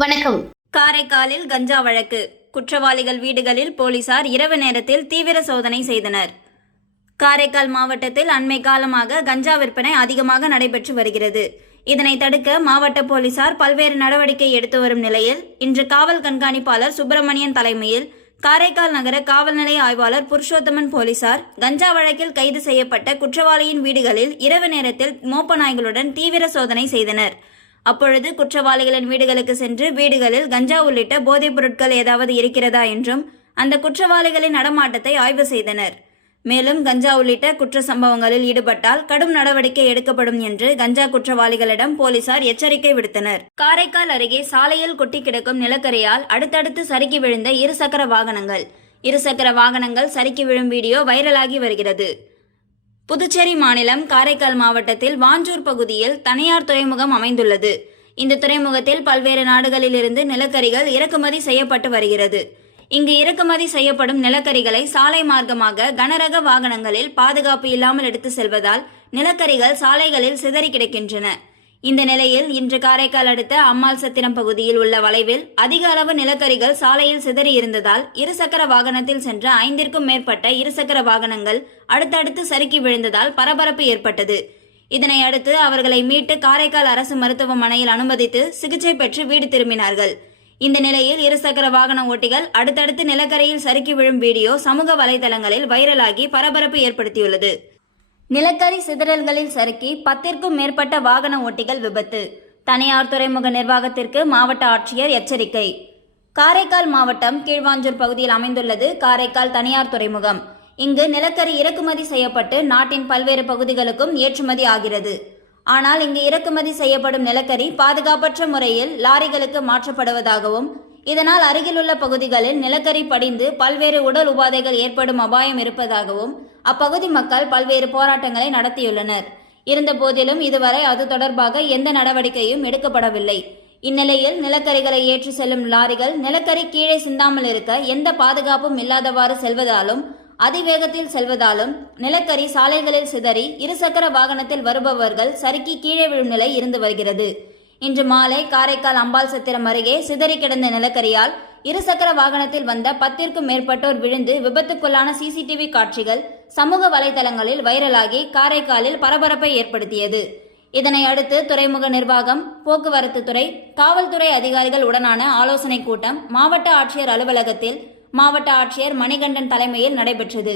வணக்கம். காரைக்காலில் கஞ்சா வழக்கு. குற்றவாளிகள் வீடுகளில் போலீசார் இரவு நேரத்தில் தீவிர சோதனை செய்தனர். காரைக்கால் மாவட்டத்தில் அண்மை காலமாக கஞ்சா விற்பனை அதிகமாக நடைபெற்று வருகிறது. இதனை தடுக்க மாவட்ட போலீசார் பல்வேறு நடவடிக்கை எடுத்து வரும் நிலையில் இன்று காவல் கண்காணிப்பாளர் சுப்பிரமணியன் தலைமையில் காரைக்கால் நகர காவல் நிலைய ஆய்வாளர் புருஷோத்தமன் போலீசார் கஞ்சா வழக்கில் கைது செய்யப்பட்ட குற்றவாளியின் வீடுகளில் இரவு நேரத்தில் மோப்ப நாய்களுடன் தீவிர சோதனை செய்தனர். அப்பொழுது குற்றவாளிகளின் வீடுகளுக்கு சென்று வீடுகளில் கஞ்சா உள்ளிட்ட போதைப் பொருட்கள் ஏதாவது இருக்கிறதா என்றும் அந்த குற்றவாளிகளின் நடமாட்டத்தை ஆய்வு செய்தனர். மேலும் கஞ்சா உள்ளிட்ட குற்ற சம்பவங்களில் ஈடுபட்டால் கடும் நடவடிக்கை எடுக்கப்படும் என்று கஞ்சா குற்றவாளிகளிடம் போலீசார் எச்சரிக்கை விடுத்தனர். காரைக்கால் அருகே சாலையில் கொட்டி கிடக்கும் நிலக்கரியால் அடுத்தடுத்து சறுக்கி விழுந்த இருசக்கர வாகனங்கள். இருசக்கர வாகனங்கள் சறுக்கி விழும் வீடியோ வைரலாகி வருகிறது. புதுச்சேரி மாநிலம் காரைக்கால் மாவட்டத்தில் வாஞ்சூர் பகுதியில் தனியார் துறைமுகம் அமைந்துள்ளது. இந்த துறைமுகத்தில் பல்வேறு நாடுகளிலிருந்து நிலக்கரிகள் இறக்குமதி செய்யப்பட்டு வருகிறது. இங்கு இறக்குமதி செய்யப்படும் நிலக்கரிகளை சாலை மார்க்கமாக கனரக வாகனங்களில் பாதுகாப்பு இல்லாமல் எடுத்து செல்வதால் நிலக்கரிகள் சாலைகளில் சிதறி கிடக்கின்றன. இந்த நிலையில் இன்று காரைக்கால் அடுத்த அம்மாள் சத்திரம் பகுதியில் உள்ள வளைவில் அதிக அளவு நிலக்கரிகள் சாலையில் சிதறி இருந்ததால் இருசக்கர வாகனத்தில் சென்ற ஐந்திற்கும் மேற்பட்ட இருசக்கர வாகனங்கள் அடுத்தடுத்து சறுக்கி விழுந்ததால் பரபரப்பு ஏற்பட்டது. இதனை அடுத்து அவர்களை மீட்டு காரைக்கால் அரசு மருத்துவமனையில் அனுமதித்து சிகிச்சை பெற்று வீடு திரும்பினார்கள். இந்த நிலையில் இருசக்கர வாகன ஓட்டிகள் அடுத்தடுத்து நிலக்கரையில் சறுக்கி விழும் வீடியோ சமூக வலைதளங்களில் வைரலாகி பரபரப்பு ஏற்படுத்தியுள்ளது. நிலக்கரி சிதறல்களில் சறுக்கி பத்திற்கும் மேற்பட்ட வாகன ஓட்டிகள் விபத்து. தனியார் துறைமுக நிர்வாகத்திற்கு மாவட்ட ஆட்சியர் எச்சரிக்கை. காரைக்கால் மாவட்டம் கீழ்வாஞ்சூர் பகுதியில் அமைந்துள்ளது காரைக்கால் தனியார் துறைமுகம். இங்கு நிலக்கரி இறக்குமதி செய்யப்பட்டு நாட்டின் பல்வேறு பகுதிகளுக்கும் ஏற்றுமதி ஆகிறது. ஆனால் இங்கு இறக்குமதி செய்யப்படும் நிலக்கரி பாதுகாப்பற்ற முறையில் லாரிகளுக்கு மாற்றப்படுவதாகவும் இதனால் அருகிலுள்ள பகுதிகளில் நிலக்கரி படிந்து பல்வேறு உடல் உபாதைகள் ஏற்படும் அபாயம் இருப்பதாகவும் அப்பகுதி மக்கள் பல்வேறு போராட்டங்களை நடத்தியுள்ளனர். இருந்தபோதிலும் இதுவரை அது தொடர்பாக எந்த நடவடிக்கையும் எடுக்கப்படவில்லை. இந்நிலையில் நிலக்கரிகளை ஏற்றி செல்லும் லாரிகள் நிலக்கரி கீழே சிந்தாமல் இருக்க எந்த பாதுகாப்பும் இல்லாதவாறு செல்வதாலும் அதிவேகத்தில் செல்வதாலும் நிலக்கரி சாலைகளில் சிதறி இருசக்கர வாகனத்தில் வருபவர்கள் சறுக்கி கீழே விழும் நிலை இருந்து வருகிறது. இன்று மாலை காரைக்கால் அம்பாள் சத்திரம் அருகே சிதறி கிடந்த நிலக்கரியால் இருசக்கர வாகனத்தில் வந்த பத்திற்கும் மேற்பட்டோர் விழுந்து விபத்துக்குள்ளான சிசிடிவி காட்சிகள் சமூக வலைதளங்களில் வைரலாகி காரைக்காலில் பரபரப்பை ஏற்படுத்தியது. இதனை அடுத்து துறைமுக நிர்வாகம் போக்குவரத்து துறை காவல்துறை அதிகாரிகள் உடனான ஆலோசனைக் கூட்டம் மாவட்ட ஆட்சியர் அலுவலகத்தில் மாவட்ட ஆட்சியர் மணிகண்டன் தலைமையில் நடைபெற்றது.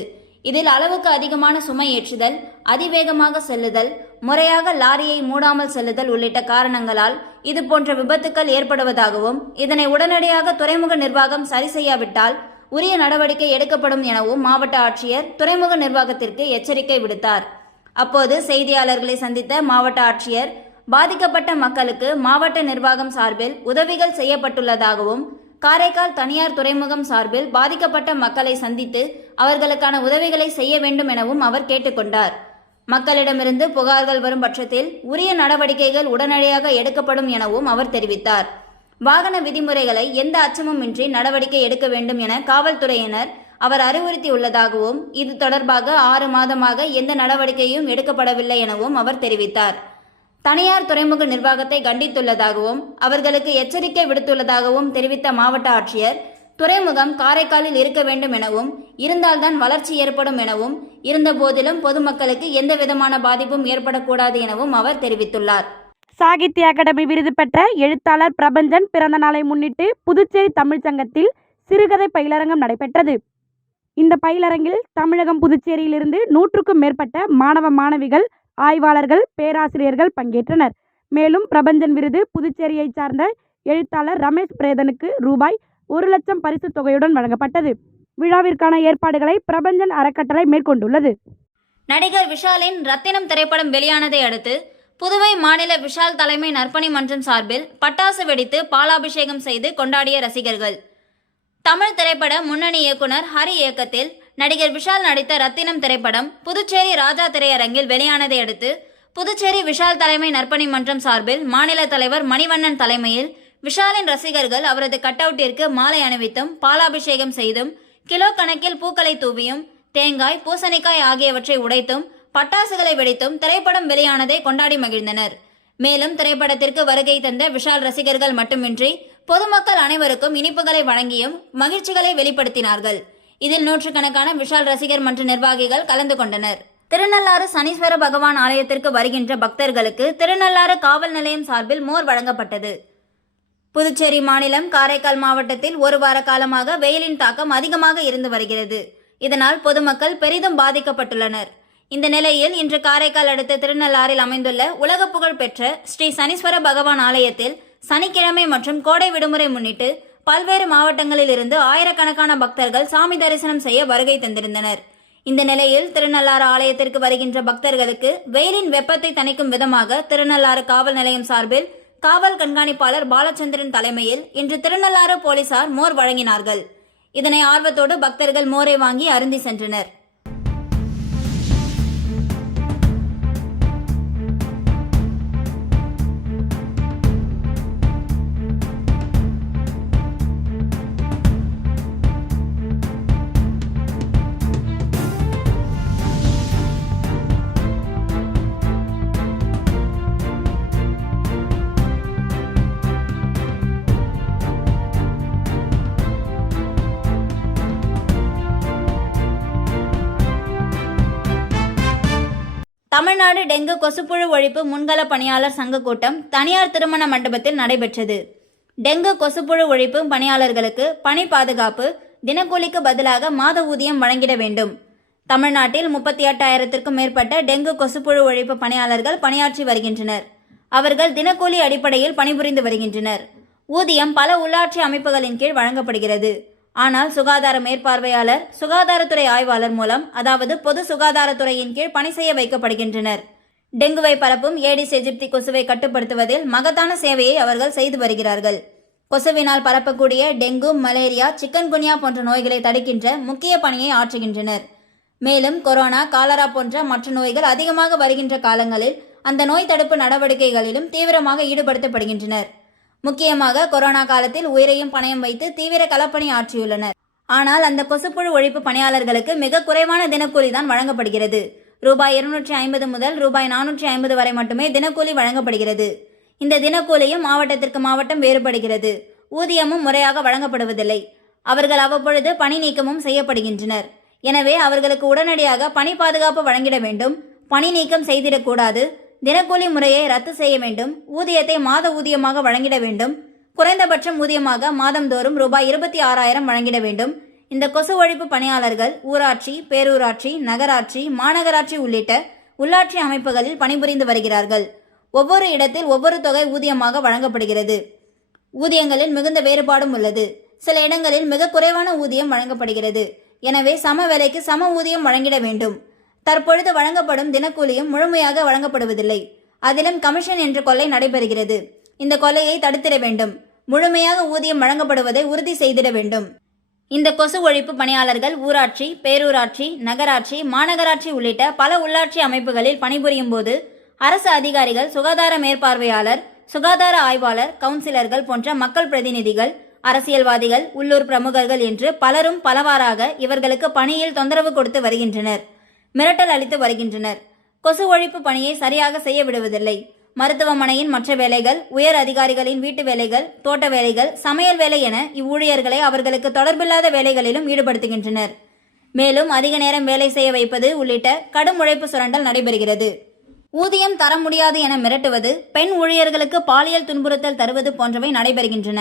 இதில் அளவுக்கு அதிகமான சுமை ஏற்றுதல் அதிவேகமாக செல்லுதல் முறையாக லாரியை மூடாமல் செல்லுதல் உள்ளிட்ட காரணங்களால் இது போன்ற விபத்துக்கள் ஏற்படுவதாகவும் இதனை உடனடியாக துறைமுக நிர்வாகம் சரி செய்யாவிட்டால் உரிய நடவடிக்கை எடுக்கப்படும் எனவும் மாவட்ட ஆட்சியர் துறைமுக நிர்வாகத்திற்கு எச்சரிக்கை விடுத்தார். அப்போது செய்தியாளர்களை சந்தித்த மாவட்ட ஆட்சியர் பாதிக்கப்பட்ட மக்களுக்கு மாவட்ட நிர்வாகம் சார்பில் உதவிகள் செய்யப்பட்டுள்ளதாகவும் காரைக்கால் தனியார் துறைமுகம் சார்பில் பாதிக்கப்பட்ட மக்களை சந்தித்து அவர்களுக்கான உதவிகளை செய்ய வேண்டும் எனவும் அவர் கேட்டுக்கொண்டார். மக்களிடமிருந்து புகார்கள் வரும் பட்சத்தில் உரிய நடவடிக்கைகள் உடனடியாக எடுக்கப்படும் எனவும் அவர் தெரிவித்தார். வாகன விதிமுறைகளை எந்த அச்சமும் இன்றி நடவடிக்கை எடுக்க வேண்டும் என காவல்துறையினர் அவர் அறிவுறுத்தியுள்ளதாகவும் இது தொடர்பாக ஆறு மாதமாக எந்த நடவடிக்கையும் எடுக்கப்படவில்லை எனவும் அவர் தெரிவித்தார். தனியார் துறைமுக நிர்வாகத்தை கண்டித்துள்ளதாகவும் அவர்களுக்கு எச்சரிக்கை விடுத்துள்ளதாகவும் தெரிவித்த மாவட்ட ஆட்சியர் துறைமுகம் காரைக்காலில் இருக்க வேண்டும் எனவும் இருந்தால்தான் வளர்ச்சி ஏற்படும் எனவும் இருந்தபோதிலும் பொதுமக்களுக்கு எந்த விதமான பாதிப்பும் ஏற்படக்கூடாது எனவும் அவர் தெரிவித்துள்ளார். சாகித்ய அகாடமி விருது பெற்ற எழுத்தாளர் பிரபஞ்சன் பிறந்த நாளை முன்னிட்டு புதுச்சேரி தமிழ்ச் சங்கத்தில் சிறுகதை பயிலரங்கம் நடைபெற்றது. இந்த பயிலரங்கில் தமிழகம் புதுச்சேரியிலிருந்து நூற்றுக்கும் மேற்பட்ட மாணவ மாணவிகள் ஆய்வாளர்கள் பேராசிரியர்கள் பங்கேற்றனர். மேலும் பிரபஞ்சன் விருது புதுச்சேரியைச் சார்ந்த எழுத்தாளர் ரமேஷ் பிரேதனுக்கு ரூபாய் ஒரு லட்சம் பரிசுத் தொகையுடன் வழங்கப்பட்டது. விழாவிற்கான ஏற்பாடுகளை பிரபஞ்சன் அறக்கட்டளை மேற்கொண்டுள்ளது. நடிகர் விஷாலின் ரத்தினம் திரைப்படம் வெளியானதை அடுத்து புதுவை மாநில விஷால் தலைமை நற்பணி மன்றம் சார்பில் பட்டாசு வெடித்து பாலாபிஷேகம் செய்து கொண்டாடிய ரசிகர்கள். தமிழ் திரைப்பட முன்னணி இயக்குனர் ஹரி இயக்கத்தில் நடிகர் விஷால் நடித்த ரத்தினம் திரைப்படம் புதுச்சேரி ராஜா திரையரங்கில் வெளியானதை அடுத்து புதுச்சேரி விஷால் தலைமை நற்பணி மன்றம் சார்பில் மாநில தலைவர் மணிவண்ணன் தலைமையில் விஷாலின் ரசிகர்கள் அவரது கட்டவுட்டிற்கு மாலை அணிவித்தும் பாலாபிஷேகம் செய்தும் கிலோ கணக்கில் பூக்களை தூவியும் தேங்காய் பூசணிக்காய் ஆகியவற்றை உடைத்தும் பட்டாசுகளை வெடித்தும் திரைப்படம் வெளியானதை கொண்டாடி மகிழ்ந்தனர். மேலும் திரைப்படத்திற்கு வருகை தந்த விஷால் ரசிகர்கள் மட்டுமின்றி பொதுமக்கள் அனைவருக்கும் இனிப்புகளை வழங்கியும் மகிழ்ச்சிகளை வெளிப்படுத்தினார்கள். இதில் நூற்றுக்கணக்கான விஷால் ரசிகர் மன்ற நிர்வாகிகள் கலந்து கொண்டனர். திருநள்ளாறு சனீஸ்வர பகவான் ஆலயத்திற்கு வருகின்ற பக்தர்களுக்கு திருநள்ளாறு காவல் நிலையம் சார்பில் மோர் வழங்கப்பட்டது. புதுச்சேரி மாநிலம் காரைக்கால் மாவட்டத்தில் ஒரு வார காலமாக வெயிலின் தாக்கம் அதிகமாக இருந்து வருகிறது. இதனால் பொதுமக்கள் பெரிதும் பாதிக்கப்பட்டுள்ளனர். இந்த நிலையில் இன்று காரைக்கால் அடுத்த திருநள்ளாறில் அமைந்துள்ள உலக புகழ் பெற்ற ஸ்ரீ சனீஸ்வர பகவான் ஆலயத்தில் சனிக்கிழமை மற்றும் கோடை விடுமுறை முன்னிட்டு பல்வேறு மாவட்டங்களில் இருந்து ஆயிரக்கணக்கான பக்தர்கள் சாமி தரிசனம் செய்ய வருகை தந்திருந்தனர். இந்த நிலையில் திருநள்ளாறு ஆலயத்திற்கு வருகின்ற பக்தர்களுக்கு வெயிலின் வெப்பத்தை தணிக்கும் விதமாக திருநள்ளாறு காவல் நிலையம் சார்பில் காவல் கண்காணிப்பாளர் பாலச்சந்திரன் தலைமையில் இன்று திருநள்ளாறு போலீசார் மோர் வழங்கினார்கள். இதனை ஆர்வத்தோடு பக்தர்கள் மோரை வாங்கி அருந்தி சென்றனர். தமிழ்நாடு டெங்கு கொசுப்புழு ஒழிப்பு முன்கள பணியாளர் சங்க கூட்டம் தனியார் திருமண மண்டபத்தில் நடைபெற்றது. டெங்கு கொசுப்புழு ஒழிப்பு பணியாளர்களுக்கு பணி பாதுகாப்பு தினக்கூலிக்கு பதிலாக மாத ஊதியம் வழங்கிட வேண்டும். தமிழ்நாட்டில் முப்பத்தி எட்டாயிரத்திற்கும் மேற்பட்ட டெங்கு கொசுப்புழு ஒழிப்பு பணியாளர்கள் பணியாற்றி வருகின்றனர். அவர்கள் தினக்கூலி அடிப்படையில் பணிபுரிந்து வருகின்றனர். ஊதியம் பல உள்ளாட்சி அமைப்புகளின் கீழ் வழங்கப்படுகிறது. ஆனால் சுகாதார மேற்பார்வையாளர் சுகாதாரத்துறை ஆய்வாளர் மூலம் அதாவது பொது சுகாதாரத்துறையின் கீழ் பணி செய்ய வைக்கப்படுகின்றனர். டெங்குவை பரப்பும் ஏடிஸ் எஜிப்தி கொசுவை கட்டுப்படுத்துவதில் மகத்தான சேவையை அவர்கள் செய்து வருகிறார்கள். கொசுவினால் பரப்பக்கூடிய டெங்கு மலேரியா சிக்கன்குனியா போன்ற நோய்களை தடுக்கின்ற முக்கிய பணியை ஆற்றுகின்றனர். மேலும் கொரோனா காலரா போன்ற மற்ற நோய்கள் அதிகமாக வருகின்ற காலங்களில் அந்த நோய் தடுப்பு நடவடிக்கைகளிலும் தீவிரமாக ஈடுபடுத்தப்படுகின்றனர். முக்கியமாக கொரோனா காலத்தில் உயிரையும் பணயம் வைத்து தீவிர களப்பணி ஆற்றியுள்ளனர். ஆனால் அந்த கொசுப்புழு ஒழிப்பு பணியாளர்களுக்கு மிக குறைவான தினக்கூலி தான் வழங்கப்படுகிறது. ரூபாய் இருநூற்றி ஐம்பது முதல் ரூபாய் நானூற்றி ஐம்பது வரை மட்டுமே தினக்கூலி வழங்கப்படுகிறது. இந்த தினக்கூலியும் மாவட்டத்திற்கு மாவட்டம் வேறுபடுகிறது. ஊதியமும் முறையாக வழங்கப்படுவதில்லை. அவர்கள் அவ்வப்பொழுது பணி நீக்கமும் செய்யப்படுகின்றனர். எனவே அவர்களுக்கு உடனடியாக பணி பாதுகாப்பு வழங்கிட வேண்டும். பணி நீக்கம் செய்திடக்கூடாது. தினக்கூலி முறையை ரத்து செய்ய வேண்டும். ஊதியத்தை மாத ஊதியமாக வழங்கிட வேண்டும். குறைந்தபட்சம் ஊதியமாக மாதந்தோறும் ரூபாய் இருபத்தி ஆறாயிரம் வழங்கிட வேண்டும். இந்த கொசு ஒழிப்பு பணியாளர்கள் ஊராட்சி பேரூராட்சி நகராட்சி மாநகராட்சி உள்ளிட்ட உள்ளாட்சி அமைப்புகளில் பணிபுரிந்து வருகிறார்கள். ஒவ்வொரு இடத்தில் ஒவ்வொரு தொகை ஊதியமாக வழங்கப்படுகிறது. ஊதியங்களில் மிகுந்த வேறுபாடும் உள்ளது. சில இடங்களில் மிக குறைவான ஊதியம் வழங்கப்படுகிறது. எனவே சம வேலைக்கு சம ஊதியம் வழங்கிட வேண்டும். தற்பொழுது வழங்கப்படும் தினக்கூலியும் முழுமையாக வழங்கப்படுவதில்லை. அதிலும் கமிஷன் என்ற கொள்ளை நடைபெறுகிறது. இந்த கொலையை தடுத்திட வேண்டும். முழுமையாக ஊதியம் வழங்கப்படுவதை உறுதி செய்திட வேண்டும். இந்த கொசு ஒழிப்பு பணியாளர்கள் ஊராட்சி பேரூராட்சி நகராட்சி மாநகராட்சி உள்ளிட்ட பல உள்ளாட்சி அமைப்புகளில் பணிபுரியும் போது அரசு அதிகாரிகள் சுகாதார மேற்பார்வையாளர் சுகாதார ஆய்வாளர் கவுன்சிலர்கள் போன்ற மக்கள் பிரதிநிதிகள் அரசியல்வாதிகள் உள்ளூர் பிரமுகர்கள் என்று பலரும் பலவாறாக இவர்களுக்கு பணியில் தொந்தரவு கொடுத்து வருகின்றனர். மிரட்டல் அளித்து வருகின்றனர். கொசு ஒழிப்பு பணியை சரியாக செய்ய விடுவதில்லை. மருத்துவமனையின் மற்ற வேலைகள் உயர் அதிகாரிகளின் வீட்டு வேலைகள் தோட்ட வேலைகள் சமையல் வேலை என இவ்வூழியர்களை அவர்களுக்கு தொடர்பில்லாத வேலைகளிலும் ஈடுபடுத்துகின்றனர். மேலும் அதிக நேரம் வேலை செய்ய வைப்பது உள்ளிட்ட கடும் உழைப்பு சுரண்டல் நடைபெறுகிறது. ஊதியம் தர முடியாது என மிரட்டுவது பெண் ஊழியர்களுக்கு பாலியல் துன்புறுத்தல் தருவது போன்றவை நடைபெறுகின்றன.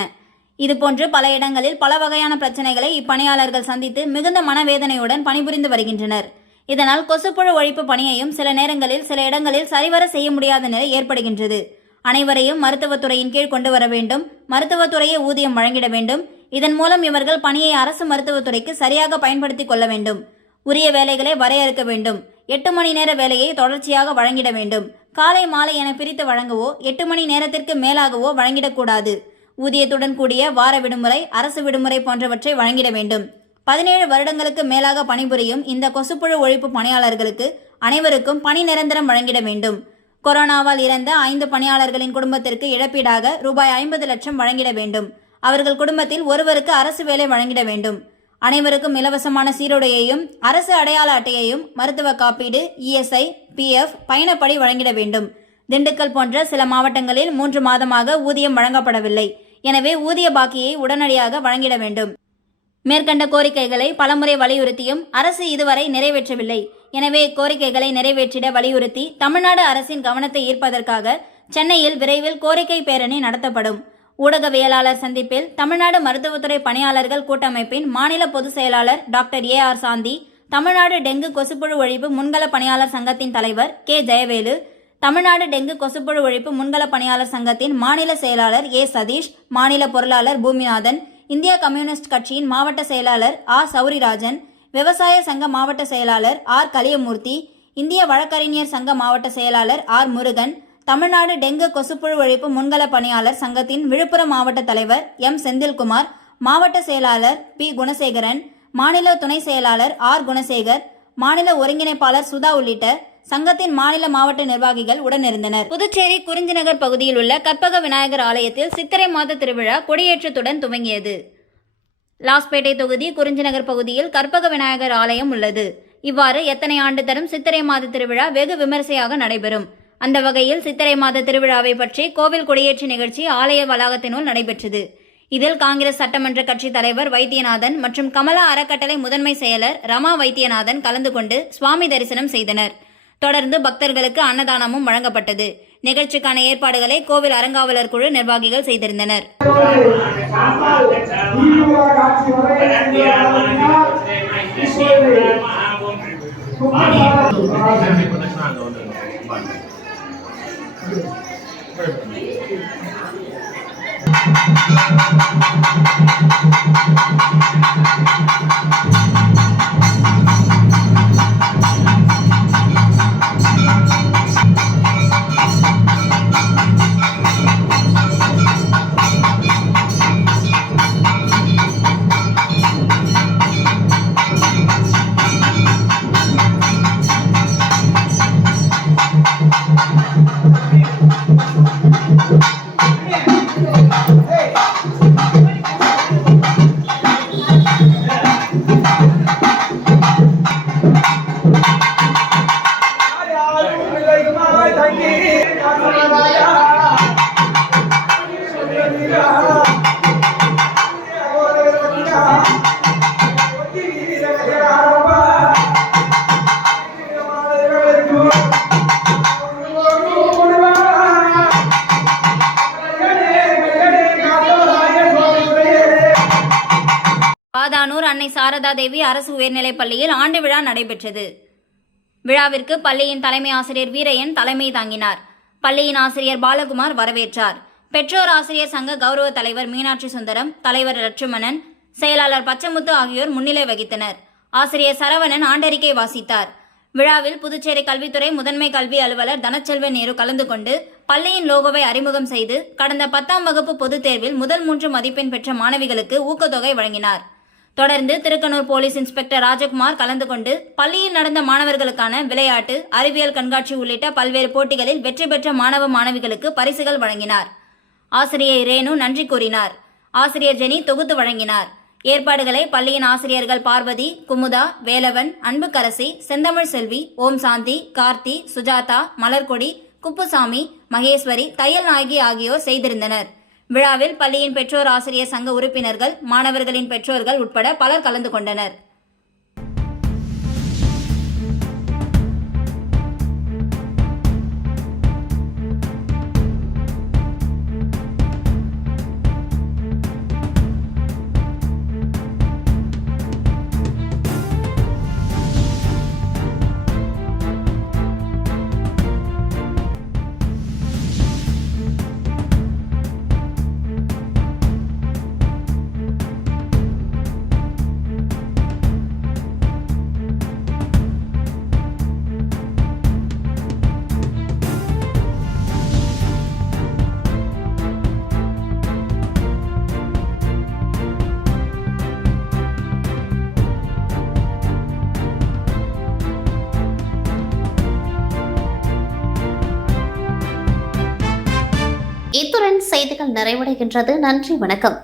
இதுபோன்று பல இடங்களில் பல வகையான பிரச்சனைகளை இப்பணியாளர்கள் சந்தித்து மிகுந்த மனவேதனையுடன் பணிபுரிந்து வருகின்றனர். இதனால் கொசுப்புழு ஒழிப்பு பணியையும் சில நேரங்களில் சில இடங்களில் சரிவர செய்ய முடியாத நிலை ஏற்படுகின்றது. அனைவரையும் மருத்துவத்துறையின் கீழ் கொண்டு வர வேண்டும். மருத்துவத்துறையை ஊதியம் வழங்கிட வேண்டும். இதன் மூலம் இவர்கள் பணியை அரசு மருத்துவத்துறைக்கு சரியாக பயன்படுத்திக் கொள்ள வேண்டும். உரிய வேலைகளை வரையறுக்க வேண்டும். எட்டு மணி நேர வேலையை தொடர்ச்சியாக வழங்கிட வேண்டும். காலை மாலை என பிரித்து வழங்கவோ எட்டு மணி நேரத்திற்கு மேலாகவோ வழங்கிடக்கூடாது ஊதியத்துடன் கூடிய வார விடுமுறை அரசு விடுமுறை போன்றவற்றை வழங்கிட வேண்டும். பதினேழு வருடங்களுக்கு மேலாக பணிபுரியும் இந்த கொசுப்புழு ஒழிப்பு பணியாளர்களுக்கு அனைவருக்கும் பணி நிரந்தரம் வழங்கிட வேண்டும். கொரோனாவால் இறந்த ஐந்து பணியாளர்களின் குடும்பத்திற்கு இழப்பீடாக ரூபாய் ஐம்பது லட்சம் வழங்கிட வேண்டும். அவர்கள் குடும்பத்தில் ஒருவருக்கு அரசு வேலை வழங்கிட வேண்டும். அனைவருக்கும் இலவசமான சீருடையையும் அரசு அடையாள அட்டையையும் மருத்துவ காப்பீடு இஎஸ்ஐ பிஎஃப் பயணப்படி வழங்கிட வேண்டும். திண்டுக்கல் போன்ற சில மாவட்டங்களில் மூன்று மாதமாக ஊதியம் வழங்கப்படவில்லை. எனவே ஊதிய பாக்கியை உடனடியாக வழங்கிட வேண்டும். மேற்கண்ட கோரிக்கைகளை பலமுறை வலியுறுத்தியும் அரசு இதுவரை நிறைவேற்றவில்லை. எனவே இக்கோரிக்கைகளை நிறைவேற்றிட வலியுறுத்தி தமிழ்நாடு அரசின் கவனத்தை ஈர்ப்பதற்காக சென்னையில் விரைவில் கோரிக்கை பேரணி நடத்தப்படும். ஊடகவியலாளர் சந்திப்பில் தமிழ்நாடு மருத்துவத்துறை பணியாளர்கள் கூட்டமைப்பின் மாநில பொதுச் செயலாளர் doctor A R Shanthi Tamil Nadu dengue கொசுப்புழு ஒழிப்பு முன்கள பணியாளர் சங்கத்தின் தலைவர் கே ஜெயவேலு தமிழ்நாடு டெங்கு கொசுப்புழு ஒழிப்பு முன்கள பணியாளர் சங்கத்தின் மாநில செயலாளர் ஏ சதீஷ் மாநில பொருளாளர் பூமிநாதன் இந்திய கம்யூனிஸ்ட் கட்சியின் மாவட்ட செயலாளர் ஆர் சௌரிராஜன் விவசாய சங்க மாவட்ட செயலாளர் ஆர். கலியமூர்த்தி இந்திய வழக்கறிஞர் சங்க மாவட்ட செயலாளர் ஆர். முருகன் தமிழ்நாடு டெங்கு கொசுப்புழு ஒழிப்பு முன்கள பணியாளர் சங்கத்தின் விழுப்புரம் மாவட்ட தலைவர் எம். செந்தில்குமார் மாவட்ட செயலாளர் பி. குணசேகரன் மாநில துணை செயலாளர் ஆர். குணசேகர் மாநில ஒருங்கிணைப்பாளர் சுதா உள்ளிட்ட சங்கத்தின் மாநில மாவட்ட நிர்வாகிகள் உடனிருந்தனர். புதுச்சேரி குறிஞ்சிநகர் பகுதியில் உள்ள கற்பக விநாயகர் ஆலயத்தில் சித்திரை மாத திருவிழா கொடியேற்றத்துடன் துவங்கியது. லாஸ்பேட்டை தொகுதி குறிஞ்சிநகர் பகுதியில் கற்பக விநாயகர் ஆலயம் உள்ளது. இவ்வாறு எத்தனை ஆண்டு தரும் சித்திரை மாத திருவிழா வெகு விமரிசையாக நடைபெறும். அந்த வகையில் சித்திரை மாத திருவிழாவை பற்றி கோவில் கொடியேற்று நிகழ்ச்சி ஆலய வளாகத்தினுள் நடைபெற்றது. இதில் காங்கிரஸ் சட்டமன்ற கட்சி தலைவர் வைத்தியநாதன் மற்றும் கமலா அறக்கட்டளை முதன்மை செயலர் ரமா வைத்தியநாதன் கலந்து கொண்டு சுவாமி தரிசனம் செய்தனர். தொடர்ந்து பக்தர்களுக்கு அன்னதானமும் வழங்கப்பட்டது நிகழ்ச்சிக்கான ஏற்பாடுகளை கோவில் அறங்காவலர் குழு நிர்வாகிகள் செய்திருந்தனர் வரை சாரதா தேவி அரசு உயர்நிலைப் பள்ளியில் ஆண்டு விழா நடைபெற்றது. விழாவிற்கு பள்ளியின் தலைமை ஆசிரியர் வீரையன் தலைமை தாங்கினார். பள்ளியின் ஆசிரியர் பாலகுமார் வரவேற்றார். பெற்றோர் ஆசிரியர் சங்க கௌரவ தலைவர் மீனாட்சி சுந்தரம் தலைவர் லட்சுமணன் செயலாளர் பச்சமுத்து ஆகியோர் முன்னிலை வகித்தனர். ஆசிரியர் சரவணன் ஆண்டறிக்கை வாசித்தார். விழாவில் புதுச்சேரி கல்வித்துறை முதன்மை கல்வி அலுவலர் தனச்செல்வன் நேரு கலந்து கொண்டு பள்ளியின் லோகோவை அறிமுகம் செய்து கடந்த பத்தாம் வகுப்பு பொதுத் தேர்வில் முதல் மூன்று மதிப்பெண் பெற்ற மாணவிகளுக்கு ஊக்கத்தொகை வழங்கினார். தொடர்ந்து திருக்கனூர் போலீஸ் இன்ஸ்பெக்டர் ராஜகுமார் கலந்து கொண்டு பள்ளியில் நடந்த மாணவர்களுக்கான விளையாட்டு அறிவியல் கண்காட்சி உள்ளிட்ட பல்வேறு போட்டிகளில் வெற்றி பெற்ற மாணவ மாணவிகளுக்கு பரிசுகள் வழங்கினார். ஆசிரியை ரேணு நன்றி கூறினார். ஆசிரியர் ஜெனி தொகுத்து வழங்கினார். ஏற்பாடுகளை பள்ளியின் ஆசிரியர்கள் பார்வதி குமுதா வேலவன் அன்புக்கரசி செந்தமிழ் செல்வி ஓம் சாந்தி கார்த்தி சுஜாதா மலர்கொடி குப்புசாமி மகேஸ்வரி தையல் நாயகி ஆகியோர் செய்திருந்தனர். விழாவில் பள்ளியின் பெற்றோர் ஆசிரியர் சங்க உறுப்பினர்கள் மாணவர்களின் பெற்றோர்கள் உட்பட பலர் கலந்து கொண்டனர். நிறைவடைகின்றது. நன்றி வணக்கம்.